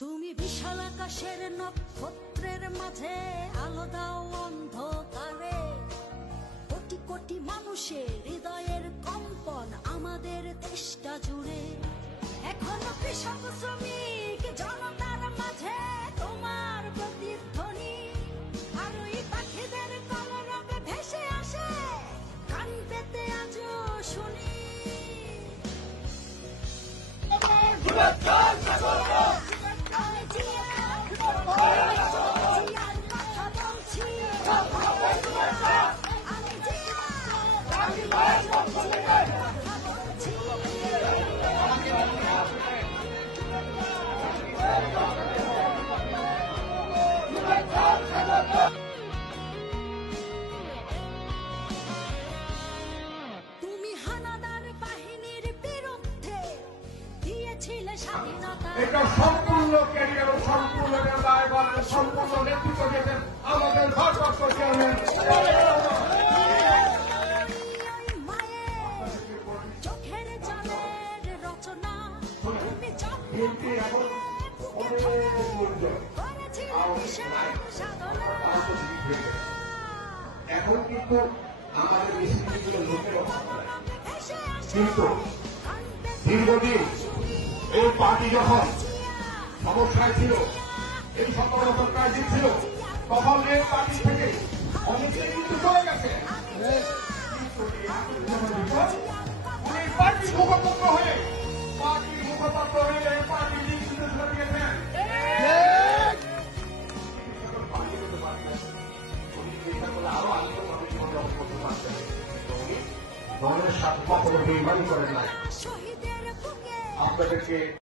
তুমি বিশাল আকাশের নক্ষত্রের মাঝে আলো দাও অন্ধকারে, কোটি কোটি মানুষের হৃদয়ের কম্পন আমাদের দেশটা জুড়ে। এখনো কৃষক শ্রমিক জনতার মাঝে তোমার প্রতিধ্বনি, আর ওই পাখিদের কলরবে ভেসে আসে কান পেতে আজও শুনি। তুমি হানাদার বাহিনীর বিরুদ্ধে দিয়েছিলে স্বাধীনতা। এটা সম্পূর্ণ ক্যারিয়ার, সম্পূর্ণ দায়ভার, সম্পূর্ণ নেতৃত্ব দিয়েছেন আমাদের ভারপ্রাপ্ত চেয়ারম্যান। চোখের জলের রচনা এখন কিন্তু আমাদের লোকের কিন্তু দীর্ঘদিন এই পার্টি যখন সমস্যায় ছিল, এই সরকার ছিল, তখন এই পার্টি থেকে অনেকে কিন্তু চলে গেছে। উনি পার্টির মুখপাত্র হয়ে এই পার্টির নেতৃত্ব চলে গেছেন। আরো আলোচনা করতে পারছেন, দলের সাথে কখনো বেইমানি করেন নাই। আপনাদেরকে